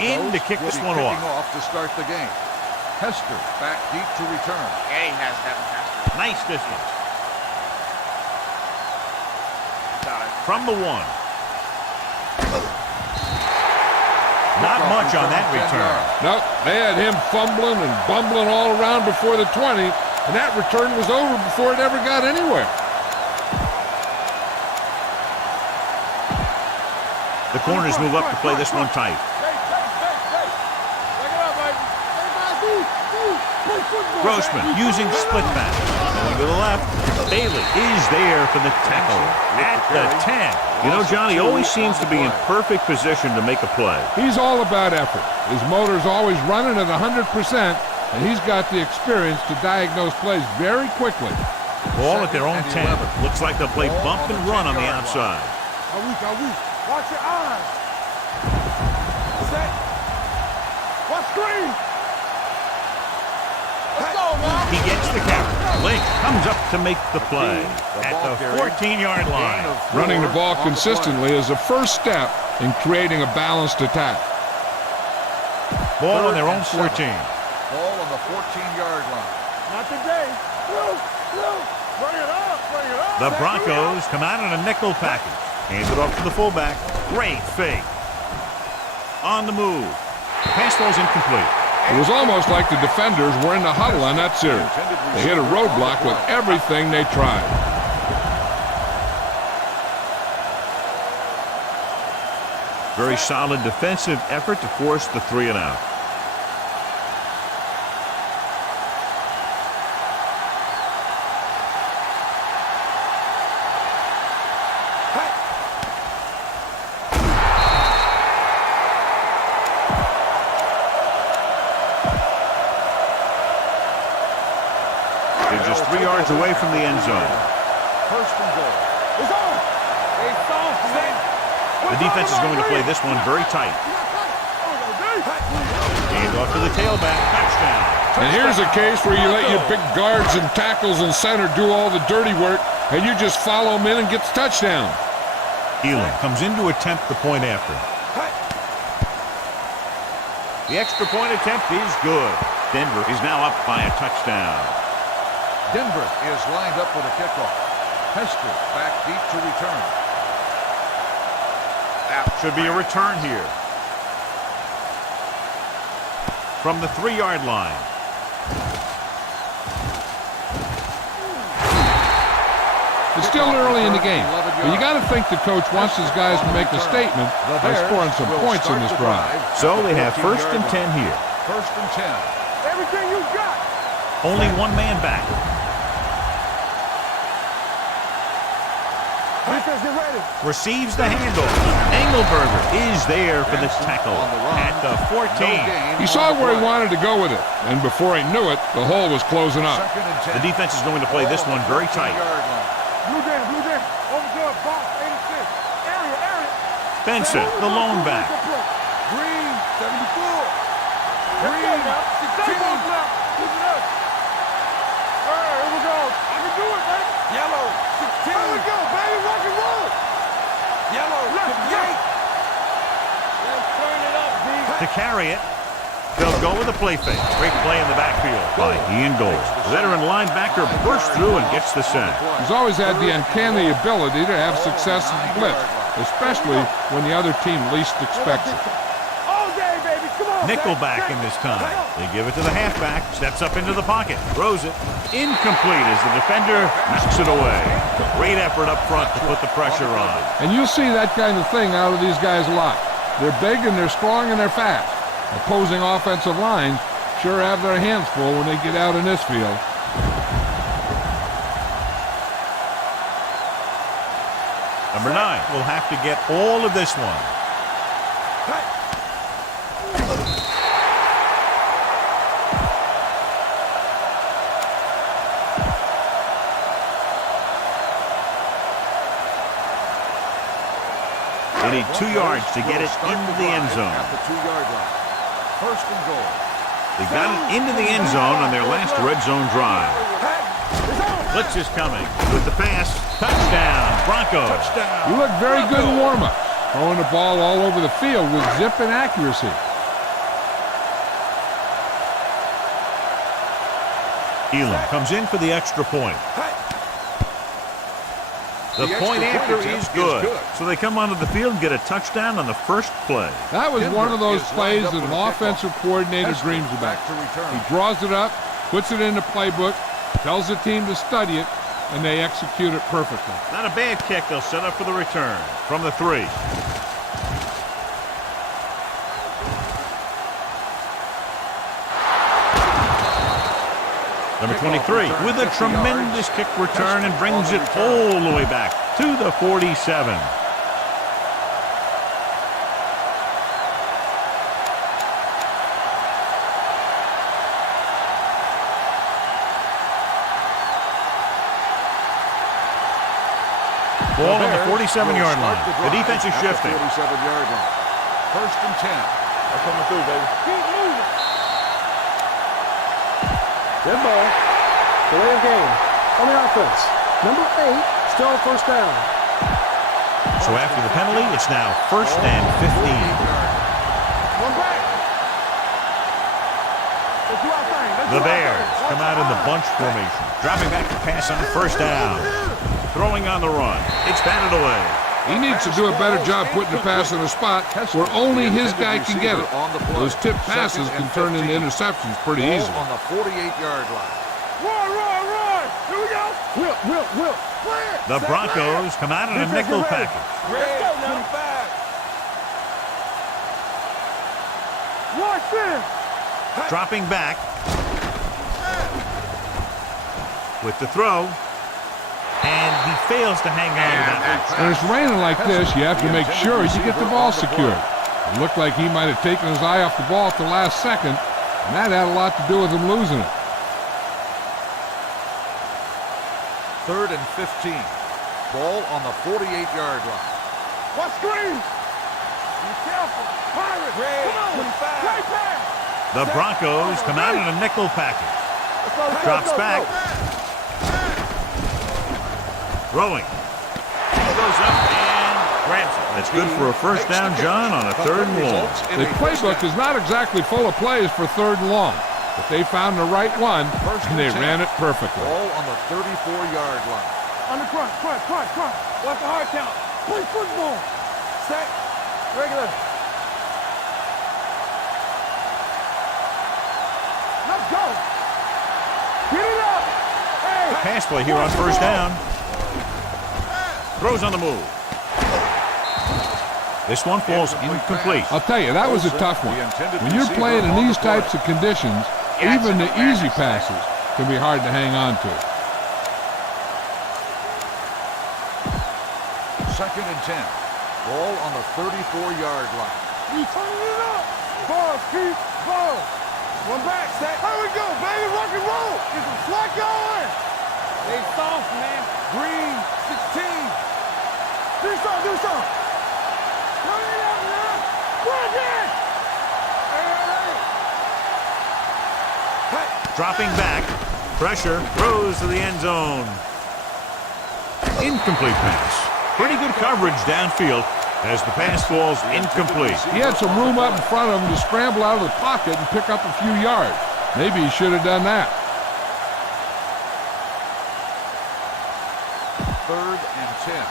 In to kick this one off to start the game. Hester back deep to return. Yeah, he has that Hester. Nice distance. From the 1. Not much on that return. Nope, they had him fumbling and bumbling all around before the 20, and that return was over before it ever got anywhere. The corners move up to play this one tight. Grossman using split back. Going to the left. Bailey is there for the tackle at the 10. You know, John, he always seems to be in perfect position to make a play. He's all about effort. His motor's always running at 100%, and he's got the experience to diagnose plays very quickly. Ball at their own 10. Looks like they'll play bump and run on the outside. Watch your eyes. Set. Watch screen. Let's go, man. He gets the carry. Link comes up to make the play at the 14-yard line. Running the ball consistently is the first step in creating a balanced attack. Ball on their own 14. Ball on the 14-yard line. Not today. Bring it up. The Broncos come out in a nickel package. Hands it off to the fullback. Great fake. On the move. Pass ball's incomplete. It was almost like the defenders were in the huddle on that series. They hit a roadblock with everything they tried. Very solid defensive effort to force the 3 and out. They're just 3 yards away from the end zone. First and goal. It's on. It's on. The defense is going to play this one very tight. Hand off to the tailback. Touchdown. And here's a case where you let your big guards and tackles and center do all the dirty work, and you just follow them in and get the touchdown. Elam comes in to attempt the point after. The extra point attempt is good. Denver is now up by a touchdown. Denver is lined up for the kickoff. Hester back deep to return. That should be a return here. From the 3-yard line. It's still early in the game, but you got to think the coach wants his guys to make a statement by scoring some points in this drive. So they have first and 10 here. First and 10. Everything you got. Only one man back. Defense, get ready. Receives the handoff. Engelberger is there for the tackle at the 14. He saw where he wanted to go with it, and before he knew it, the hole was closing up. The defense is going to play this one very tight. Blue jam. Overgood. Box 86. Area. Benson, the lone back. Green, 74. Green, 16. Keep it up. All right, here we go. I can do it, baby. Yellow, 16. Here we go, baby. Rock and roll. Yellow, 58. Let's turn it up, B. To carry it, they'll go with a play fake. Great play in the backfield by Ian Gold. The veteran linebacker bursts through and gets the sack. He's always had the uncanny ability to have success in the blitz, especially when the other team least expects it. All day, baby. Come on. Nickelback in this time. They give it to the halfback. Steps up into the pocket. Throws it. Incomplete as the defender knocks it away. Great effort up front to put the pressure on. And you'll see that kind of thing out of these guys a lot. They're big and they're strong and they're fast. Opposing offensive lines sure have their hands full when they get out in this field. Number 9 will have to get all of this one. They need 2 yards to get it into the end zone. At the 2-yard line. First and goal. They got it into the end zone on their last red zone drive. Blitz is coming with the pass. Touchdown, Broncos. You look very good in warm-up. throwing the ball all over the field with zip and accuracy. Elam comes in for the extra point. The point after is good. So they come onto the field and get a touchdown on the first play. That was one of those plays that an offensive coordinator dreams about. He draws it up, puts it in the playbook, tells the team to study it, and they execute it perfectly. Not a bad kick. They'll set up for the return from the 3. Number 23 with a tremendous kick return and brings it all the way back to the 47. Ball on the 47-yard line. The defense is shifting. 47-yard line. First and 10. They're coming through, baby. Keep moving. Good ball. Delay of game. On the offense. Number 8, still first down. So after the penalty, it's now first and 15. One back. Let's do our thing. The Bears come out in the bunch formation. Dropping back to pass on first down. Throwing on the run. It's batted away. He needs to do a better job putting the pass in a spot where only his guy can get it. Those tip passes can turn into interceptions pretty easily. On the 48-yard line. Run, run, run. Here we go. Whip. Clear. The Broncos come out in a nickel package. Let's go now. 25. Watch this. Dropping back. With the throw. And he fails to hang on to that. When it's raining like this, you have to make sure you get the ball secured. It looked like he might have taken his eye off the ball at the last second, and that had a lot to do with him losing it. Third and 15. Ball on the 48-yard line. Watch screen. Be careful. Pirate. Come on. Play pass. The Broncos come out in a nickel package. Drops back. Throwing. Goes up and grabs it. That's good for a first down, John, on a 3rd and long. The playbook is not exactly full of plays for 3rd and long, but they found the right one, and they ran it perfectly. Ball on the 34-yard line. On the front. Watch the hard count. Play football. Set. Regular. Let's go. Get it up. Hey. Pass play here on first down. Throws on the move. This one falls incomplete. I'll tell you, that was a tough one. When you're playing in these types of conditions, even the easy passes can be hard to hang on to. Second and 10. Ball on the 34-yard line. We turning it up. Ball, keep ball. One back, set. Here we go, baby. Rock and roll. Get some slack going. They soft, man. Green, 16. Do something. Turn it up, man. Run it. Hey. Dropping back. Pressure. Throws to the end zone. Incomplete pass. Pretty good coverage downfield as the pass falls incomplete. He had some room up in front of him to scramble out of the pocket and pick up a few yards. Maybe he should have done that. 3rd and 10.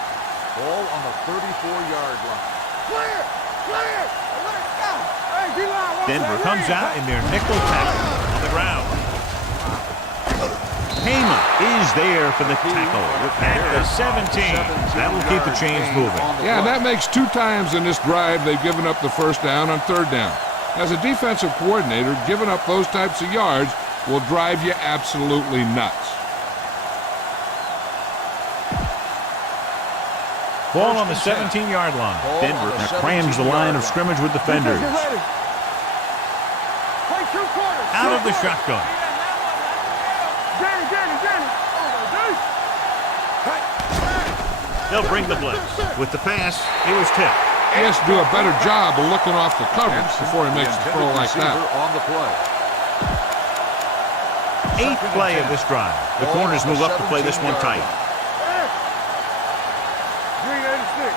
Ball on the 34-yard line. Clear. Let's go. Hey, D-line. Denver comes out in their nickel package on the ground. Heyman is there for the tackle at the 17. That will keep the chains moving. Yeah, that makes 2 times in this drive they've given up the first down on 3rd down. As a defensive coordinator, giving up those types of yards will drive you absolutely nuts. Ball on the 17-yard line. Denver crams the line of scrimmage with defenders. Out of the shotgun. They'll bring the blitz. With the pass, it was tipped. He has to do a better job of looking off the coverage before he makes a throw like that. On the play. 8th play of this drive. The corners move up to play this one tight. Green 86.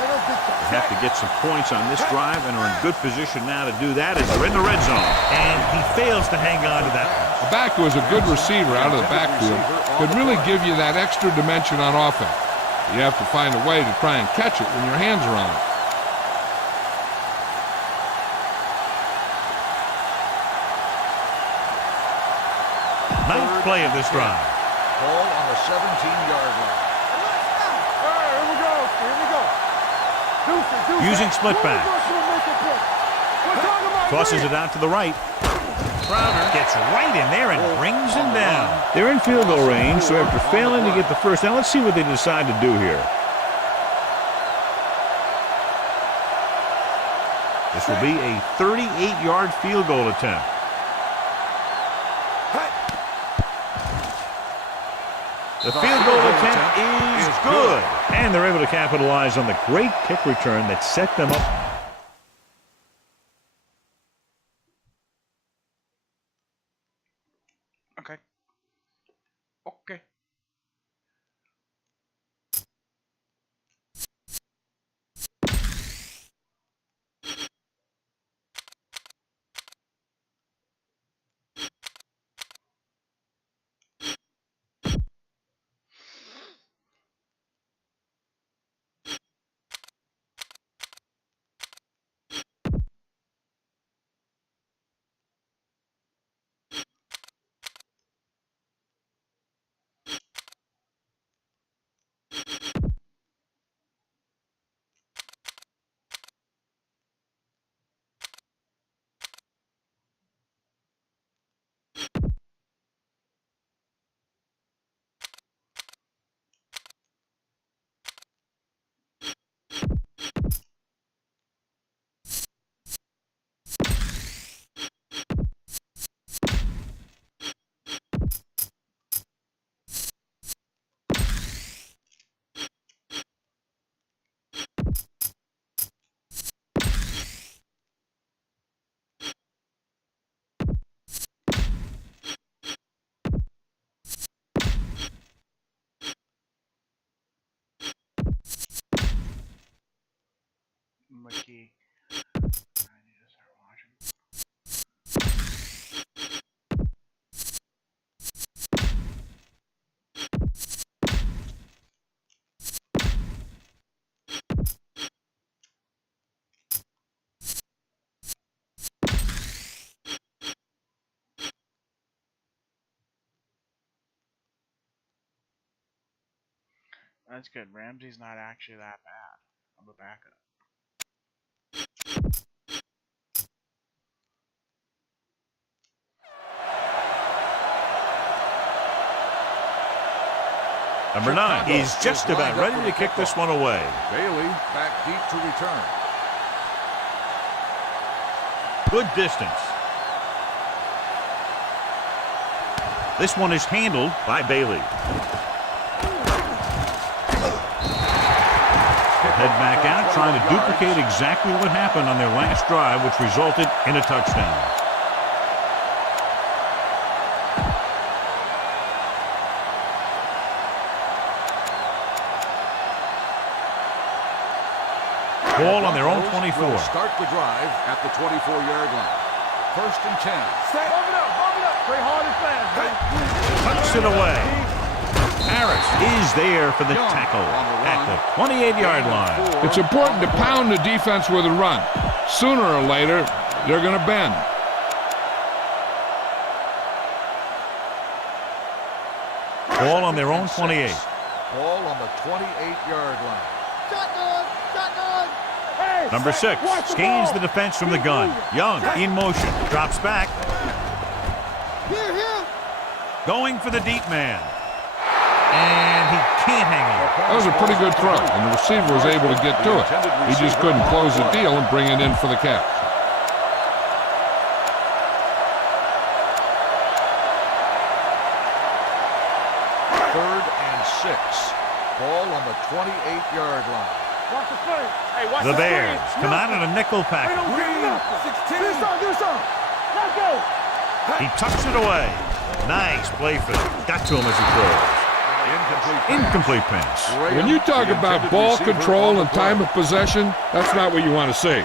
Let us get have to get some points on this drive and are in good position now to do that as they're in the red zone. And he fails to hang on to that. The back who is a good receiver out of the backfield could really give you that extra dimension on offense. You have to find a way to try and catch it when your hands are on it. Ninth play of this drive. Ball on the 17-yard line. All right, here we go. Here we go. Using split back. Tosses it out to the right. Crowder gets right in there and brings him down. They're in field goal range, so after failing to get the first down, let's see what they decide to do here. This will be a 38-yard field goal attempt. The field goal attempt is good. And they're able to capitalize on the great kick return that set them up. Okay. Okay. Mickey. I need to start watching. That's good. Ramsey's not actually that bad. I'm a backup. Number 9 is just about ready to kick this one away. Bailey back deep to return. Good distance. This one is handled by Bailey. They'll head back out, trying to duplicate exactly what happened on their last drive, which resulted in a touchdown. Ball on their own 24. Start the drive at the 24-yard line. 1st and 10. Stay, open up, play hard and fast, man. Tucks it away. Harris is there for the tackle at the 28-yard line. It's important to pound the defense with a run. Sooner or later, they're going to bend. Ball on their own 28. Ball on the 28-yard line. Number 6 scans the defense from the gun. Young in motion, drops back. Going for the deep man. And he can't hang on. That was a pretty good throw, and the receiver was able to get to it. He just couldn't close the deal and bring it in for the catch. Third and 6. Ball on the 28-yard line. Watch the screen. Hey, watch The Bears come out in a nickel package. Do something. Let's go. He tucks it away. Nice play for them. Got to him as he throws. Incomplete pass. When you talk about ball control and time of possession, that's not what you want to see.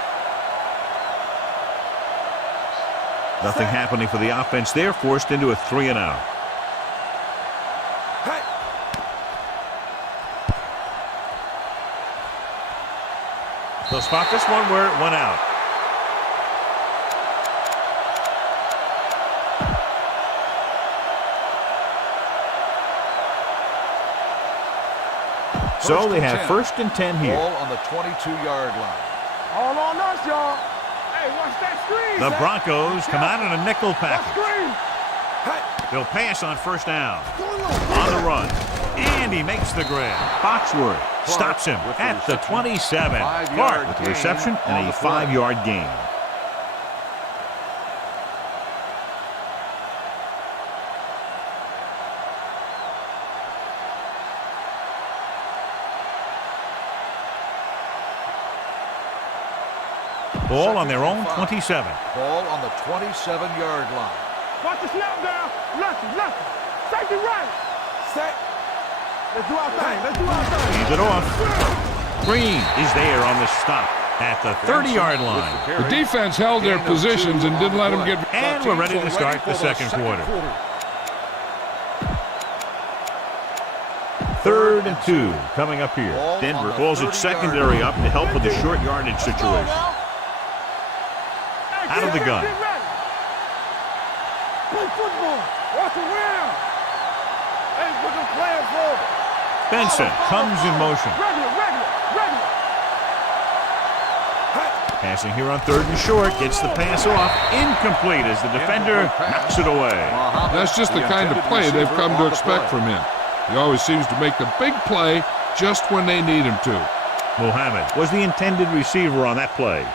Nothing happening for the offense. They're forced into a 3-and-out. They'll spot this one where it went out. So they have 1st and 10 here. Ball on the 22-yard line. All on us, y'all. Hey, watch that screen. The Broncos come out in a nickel package. Screen. They'll pass on 1st down. On the run. And he makes the grab. Foxworth stops him at the 27. Clark with the reception and a 5-yard gain. Ball on their own 27. Ball on the 27-yard line. Watch the snap down. Left. Safety right. Set. Let's do our thing. Leaves it off. Green is there on the stop at the 30-yard line. The defense held their positions and didn't let them get... And we're ready to start the second quarter. 3rd and 2 coming up here. Denver calls it secondary up to help with the short yardage situation. Out of the gun. Play football. Watch around. Hey, what them playing for? Benson comes in motion. Regular. Passing here on 3rd and short. Gets the pass off. Incomplete as the defender knocks it away. That's just the kind of play they've come to expect from him. He always seems to make the big play just when they need him to. Muhammad was the intended receiver on that play.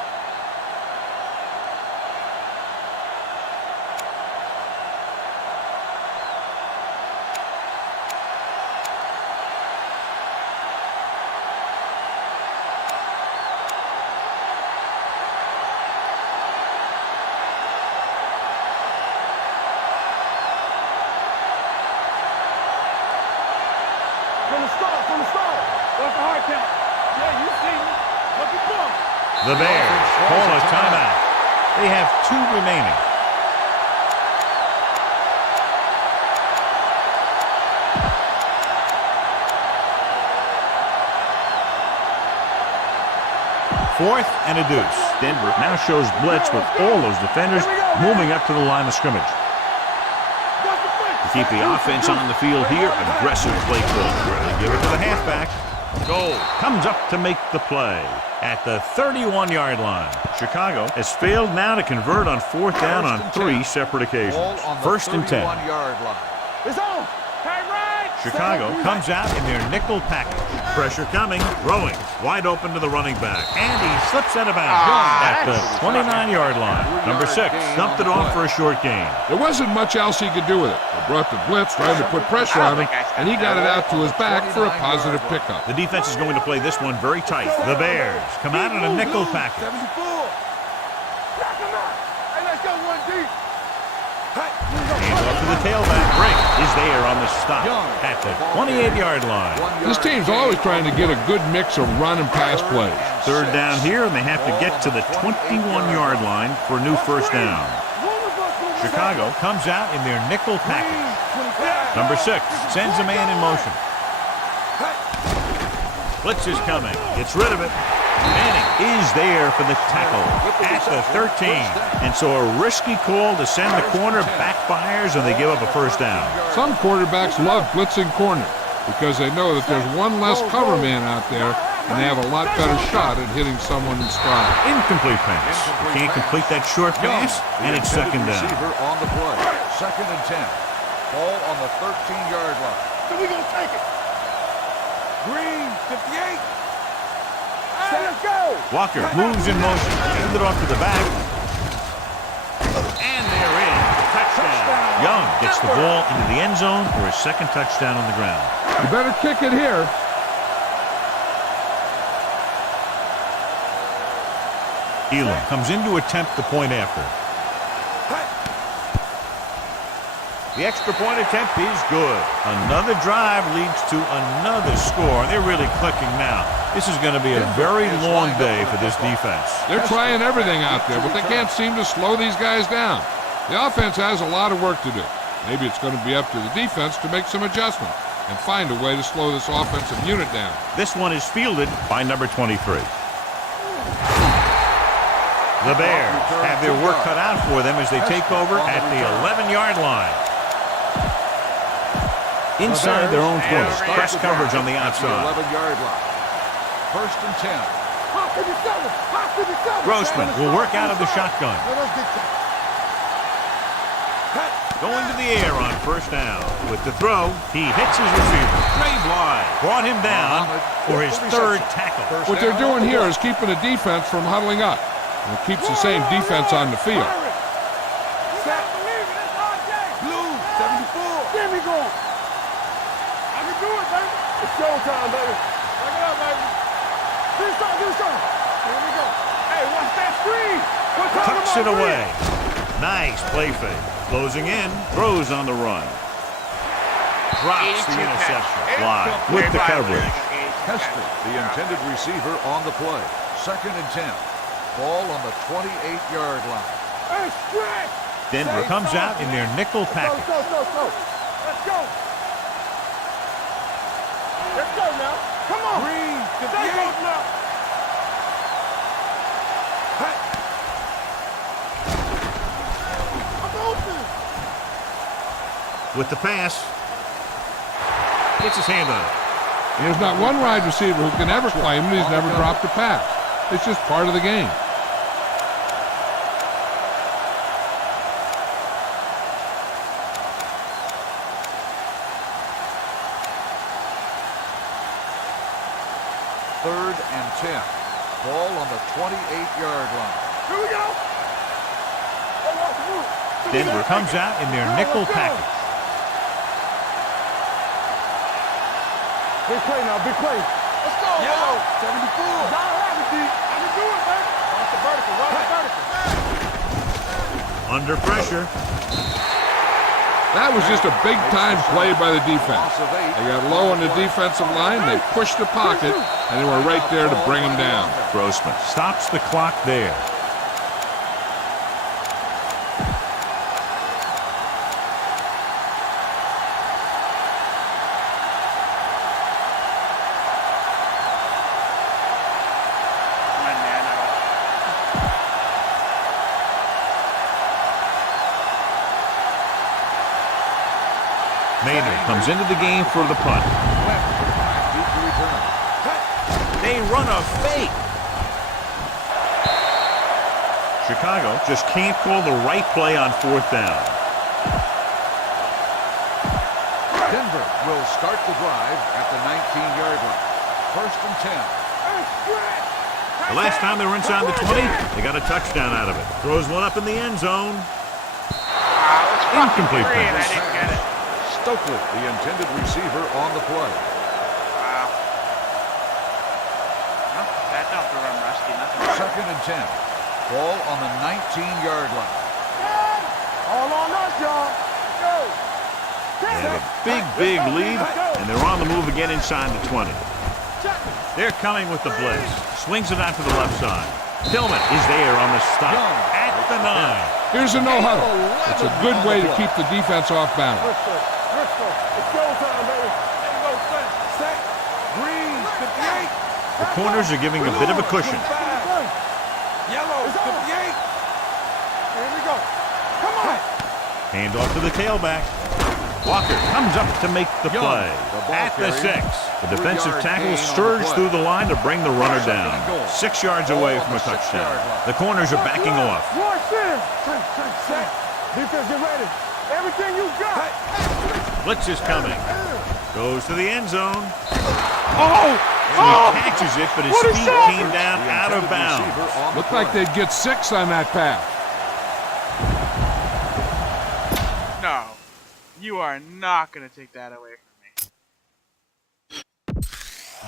From the start. What's the hard count? Yeah, you see me. Looking for him. The Bears call a timeout. They have 2 remaining. Fourth and a deuce. Denver now shows blitz with all those defenders moving up to the line of scrimmage. To keep the offense on the field here, aggressive play call. They give it to the halfback. Goal comes up to make the play at the 31-yard line. Chicago has failed now to convert on 4th down on 3 separate occasions. 1st and 10. It's on. Hey, right. Chicago comes out in their nickel package. Pressure coming, throwing, wide open to the running back. And he slips out of bounds at the 29-yard line. Number 6 dumped it off for a short gain. There wasn't much else he could do with it. They brought the blitz, trying to put pressure on him, and he got it out to his back for a positive pickup. The defense is going to play this one very tight. The Bears come out in a nickel package. 74. Knock him out. Hey, let's go one deep. Hands off to the tailback. Break is there on the stop at the 28-yard line. This team's always trying to get a good mix of run and pass plays. 3rd down here, and they have to get to the 21-yard line for a new 1st down. Chicago comes out in their nickel package. Number 6 sends a man in motion. Blitz is coming. Gets rid of it. Manning is there for the tackle at the 13. And so a risky call to send the corner backfires, and they give up a 1st down. Some quarterbacks love blitzing corners because they know that there's one less cover man out there, and they have a lot better shot at hitting someone in stride. Incomplete pass. They can't complete that short pass, and it's 2nd down. On the play. 2nd and 10. Ball on the 13-yard line. So we gonna take it. Green, 58. Hey, let's go. Walker moves in motion. Hand it off to the back. And they're in. Touchdown. Young gets the ball into the end zone for his 2nd touchdown on the ground. You better kick it here. Elam comes in to attempt the point after. The extra point attempt is good. Another drive leads to another score. They're really clicking now. This is going to be a very long day for this defense. They're trying everything out there, but they can't seem to slow these guys down. The offense has a lot of work to do. Maybe it's going to be up to the defense to make some adjustments and find a way to slow this offensive unit down. This one is fielded by number 23. The Bears have their work cut out for them as they take over at the 11-yard line. Inside their own 20. Press coverage on the outside. 11-yard line. 1st and 10. Grossman will work out of the shotgun. Going to the air on 1st down. With the throw, he hits his receiver. Straight wide. Brought him down for his 3rd tackle. What they're doing here is keeping the defense from huddling up. And it keeps the same defense on the field. Blue, 74. There we go. I can do it, baby. It's showtime, baby. Back it up, baby. Do something. Here we go. Hey, watch that screen. Tucks it away. Nice play fake. Closing in. Throws on the run. Drops the interception. Fly with the coverage. Hester, the intended receiver, on the play. 2nd and 10. Ball on the 28-yard line. Hey, stretch. Denver comes out in their nickel package. Let's go. Let's go now. Come on. Green, stay close now. I'm open. With the pass. Gets his hand on it. There's not one wide receiver who can ever claim that he's never dropped a pass. It's just part of the game. Third and 10. Ball on the 28-yard line. Here we go. Denver comes out in their nickel package. Big play now, big play. Let's go. Yellow, 74. Gotta have it, D. I can do it, baby. Watch the vertical, Under pressure. That was just a big-time play by the defense. They got low on the defensive line, they pushed the pocket, and they were right there to bring him down. Grossman stops the clock there. Maynard comes into the game for the punt. They run a fake. Chicago just can't call the right play on 4th down. Denver will start the drive at the 19-yard line. 1st and 10. The last time they were inside the 20, they got a touchdown out of it. Throws one up in the end zone. Incomplete pass. I didn't get it. Stokely, the intended receiver, on the play. Wow. No, that don't run rusty. Nothing. 2nd and 10. Ball on the 19-yard line. All on us, y'all. Go. They have a big lead, and they're on the move again inside the 20. They're coming with the blitz. Swings it out to the left side. Tillman is there on the stop at the 9. Here's a no-huddle. It's a good way to keep the defense off balance. It's showtime, baby. There you go, set. Green, 58. The corners are giving a bit of a cushion. Yellow, 58. Here we go. Come on. Hand off to the tailback. Walker comes up to make the play. At the 6. The defensive tackle surged through the line to bring the runner down. 6 yards away from a touchdown. The corners are backing off. Watch this. Set. Defense, get ready. Everything you got. Blitz is coming. Goes to the end zone. Oh! And he catches it, but his feet came down out of bounds. Looked like they'd get 6 on that pass. No. You are not going to take that away from me.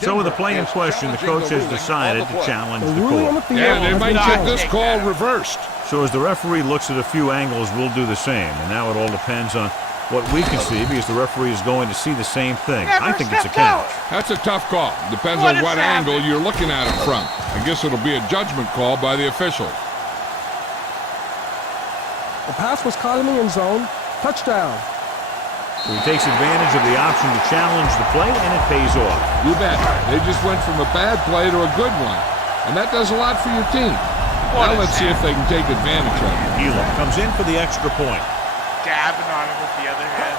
So with the play in question, the coach has decided to challenge the call. Yeah, they might get this call reversed. So as the referee looks at a few angles, we'll do the same. And now it all depends on what we can see, because the referee is going to see the same thing. Never I think it's a stepped catch. That's a tough call. Depends What on is what angle happening? you're looking at it from. I guess it'll be a judgment call by the official. The pass was caught in the end zone. Touchdown. So he takes advantage of the option to challenge the play, and it pays off. You bet. They just went from a bad play to a good one. And that does a lot for your team. Now let's see if they can take advantage of it. Elam comes in for the extra point. Dabbing on it with the other hand.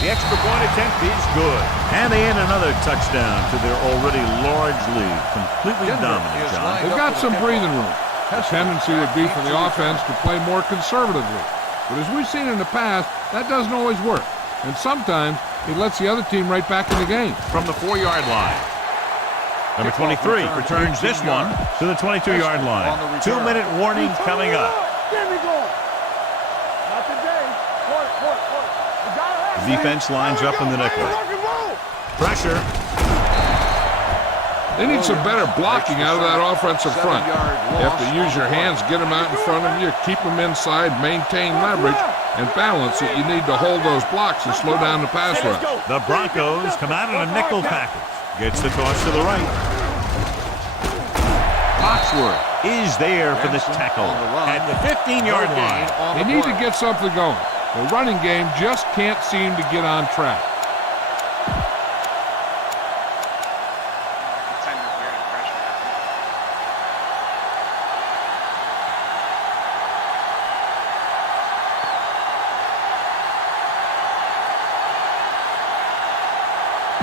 The extra point attempt is good. And they add another touchdown to their already large lead. Completely dominant, John. They've got some breathing room. The tendency would be for the offense to play more conservatively. But as we've seen in the past, that doesn't always work. And sometimes it lets the other team right back in the game. From the 4-yard line. Number 23 returns this one to the 22-yard line. 2-minute warning coming up. There we go. Not today. The defense lines up in the nickel. Pressure. They need some better blocking out of that offensive front. You have to use your hands, get them out in front of you, keep them inside, maintain leverage, and balance it. You need to hold those blocks and slow down the pass rush. The Broncos come out in a nickel package. Gets the toss to the right. Foxworth is there for the tackle at the 15-yard line. They need to get something going. The running game just can't seem to get on track. It's kind of weird impression.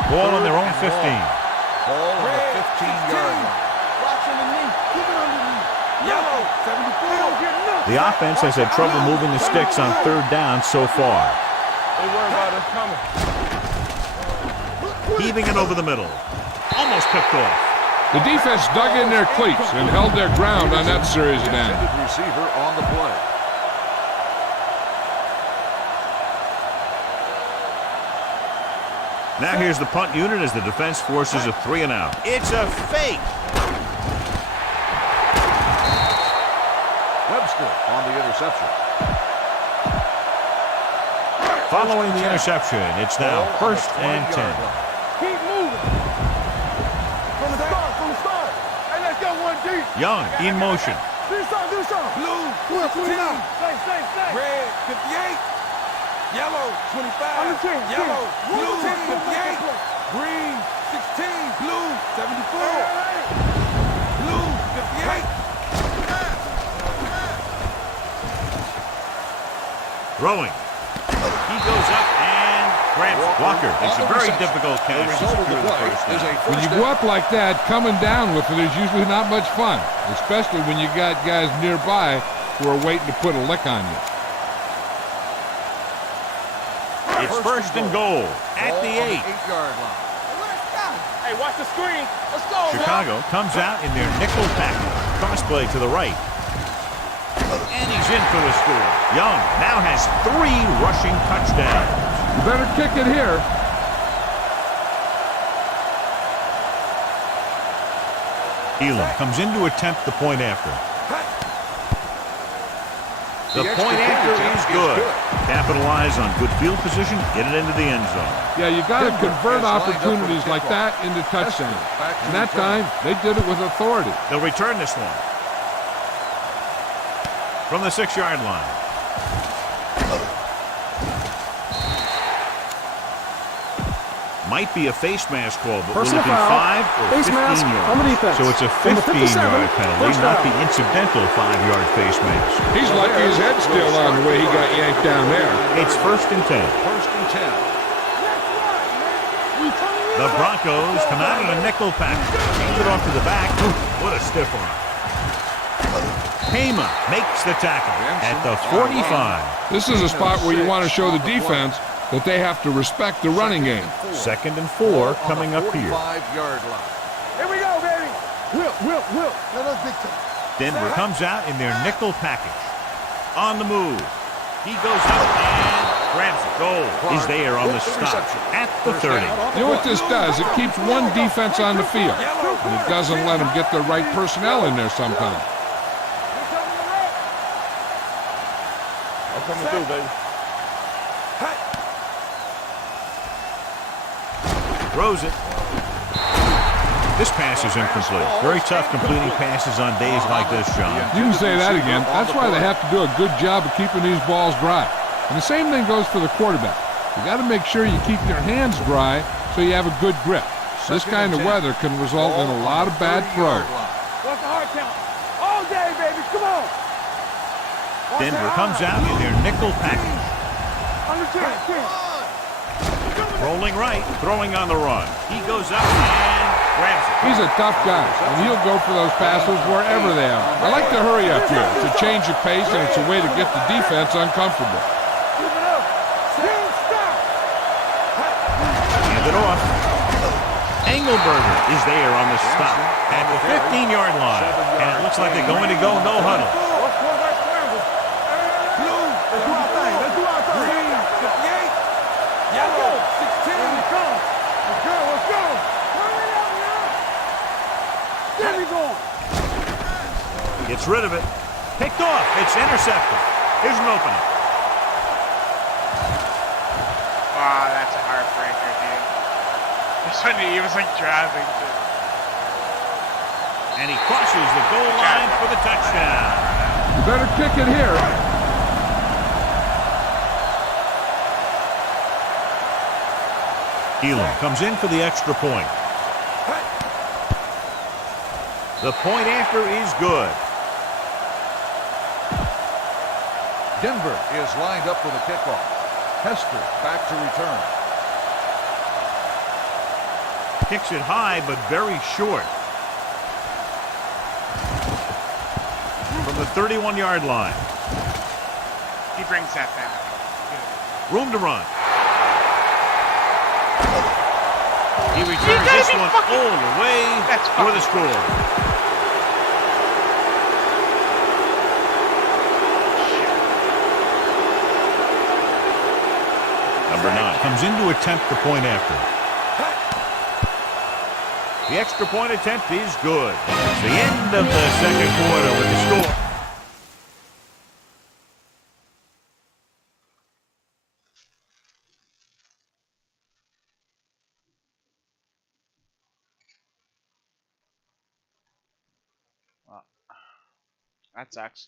Ball on their own 15. Ball on the 15-yard line. Watch underneath. Keep it underneath. Yellow. 74. The offense has had trouble moving the sticks on 3rd down so far. They worry about us coming. Heaving it over the middle. Almost picked off. The defense dug in their cleats and held their ground on that series of downs. Intended receiver on the play. Now here's the punt unit as the defense forces a 3-and-out. It's a fake. Webster on the interception. Following the interception, it's now Ball on the 1st and 10. 20-yard line. Keep moving. From the start. Hey, let's go one deep. Young in motion. Do something. Blue. 29. Stay. Red, 58. Yellow, 25. Yellow, blue, 58. Green, 16. Blue, 74. Blue, 58. Throwing. He goes up and grabs it. Walker. It's a very difficult catch to secure the first down. When you go up like that, coming down with it is usually not much fun, especially when you got guys nearby who are waiting to put a lick on you. It's 1st and goal at the 8. 8-yard line. Hey, watch the screen. Let's go. Chicago comes out in their nickel package. Cross play to the right. And he's in for the score. Young now has 3 rushing touchdowns. You better kick it here. Elam comes in to attempt the point after. The point after is good. Capitalize on good field position, get it into the end zone. Yeah, you got to convert opportunities like that into touchdowns. And that time, they did it with authority. They'll return this one. From the 6-yard line. Might be a face mask call, but Personal will it be foul. 5 or Face 15 mask yards? on the defense. So it's a Number 57, 15-yard penalty, first not down. the incidental 5-yard face mask. He's lucky his head's still on the way he got yanked down there. It's 1st and 10. 1st and 10. The Broncos come out in a nickel package. Change it off to the back. Ooh, what a stiff arm. Payma makes the tackle at the 45. This is a spot where you want to show the defense that they have to respect the running game. 2nd and 4 coming up here. 45-yard line. Here we go, baby. Will. Let us dictate. Denver comes out in their nickel package. On the move. He goes up and grabs it. Goal is there on the stop at the 30. You know what this does? It keeps one defense on the field, and it doesn't let them get the right personnel in there sometimes. I'm coming through, baby. Throws it. This pass is incomplete. Very tough completing passes on days like this, John. You can say that again. That's why they have to do a good job of keeping these balls dry. And the same thing goes for the quarterback. You got to make sure you keep your hands dry so you have a good grip. This kind of weather can result in a lot of bad throws. What's the hard count? All day, baby. Come on. Denver comes out in their nickel package. Under 10. Rolling right, throwing on the run. He goes up and grabs it. He's a tough guy, and he'll go for those passes wherever they are. I like to hurry up here. It's a change of pace, and it's a way to get the defense uncomfortable. Keep it up. Stop. Hand it off. Engelberger is there on the stop at the 15-yard line. And it looks like they're going to go no huddle. Let's do our thing. Let's do our thing. Green, 58. Yellow, 16. Let's go. Let's go. Let's go. Run it out now. There we go. Gets rid of it. Picked off. It's intercepted. Here's an opening. Wow, that's a heartbreaker, dude. This one he was like driving to. And he crosses the goal line for the touchdown. You better kick it here. Elam comes in for the extra point. The point after is good. Denver is lined up for the kickoff. Hester back to return. Kicks it high, but very short. From the 31-yard line. He brings that back. Room to run. He returns this one all the way for the score. Number 9 comes in to attempt the point after. The extra point attempt is good. It's the end of the second quarter with the score. Well, that sucks.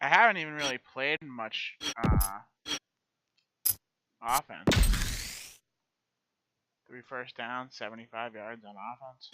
I haven't even really played much offense. 3 first downs, 75 yards on offense.